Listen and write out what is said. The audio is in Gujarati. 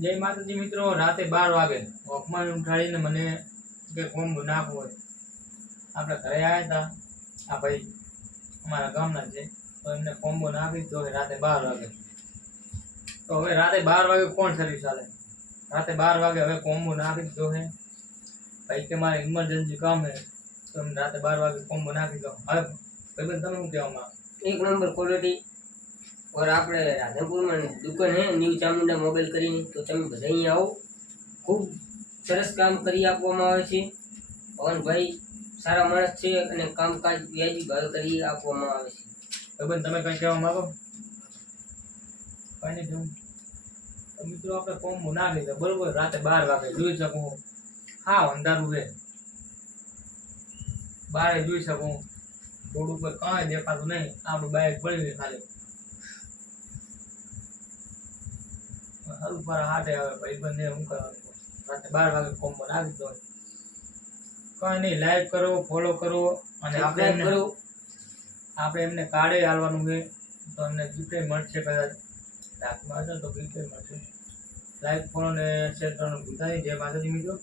જય માતાજી મિત્રો, રાતે 12 વાગે વોકમાં ઉઠાડીને મને કે કોમ્બો નાખવો હોય. આપણે ઘરે આવ્યા હતા, આ ભાઈ અમારા ગામના છે, તો એમને કોમ્બો નાખી તો રાતે 12 વાગે. તો હવે રાતે 12 વાગે કોણ સર્વિસ ચાલે? રાતે 12 વાગે હવે કોમ્બો નાખી દીધો છે. ભાઈ કે મારે ઇમરજન્સી કામ છે, તો એમ રાતે 12 વાગે કોમ્બો નાખી દો. હવે ભાઈ તમે શું કહેવા માંગો? एक नंबर क्वालिटी और આપણે રાધનપુરમાં દુકાન હે ન્યુ ચામુંડા મોબાઈલ કરીને, તો તમે બધા અહીંયા આવો. ખૂબ સરસ કામ કરી આપવામાં આવે છે. પવનભાઈ સારા માણસ છે અને કામકાજ વ્યાજી ભાવે કરી આપવામાં આવે છે. ભાઈ તમે કંઈ કહેવા માંગો? કંઈ નહીં કેવું. તો મિત્રો આપણે કોમ્બો નાખી દો બરોબર. રાતે 12 વાગે જોઈ શકું. હા અંધારું છે, બારે જોઈ શકું. રોડ ઉપર કાંઈ દેખાતું નહીં, આપણું બાઇક પડી ગયું ખાલી. સારું પર હાથે આવે ભાઈબંધ શું કરવાનું? રાતે 12 વાગે કોમ્બો નાખી દો. કાંઈ નહીં, લાઈક કરો, ફોલો કરો અને આપણે એમને કાર્ડે આલવાનું છે, તો એમને ગિફ્ટ મળશે. કદાચ રાખમાં હશે તો ગિફ્ટ મળશે. લાઈક ફોલો ને શેર કરવાનું ભૂલતા નહીં. જય માતાજી મિત્રો.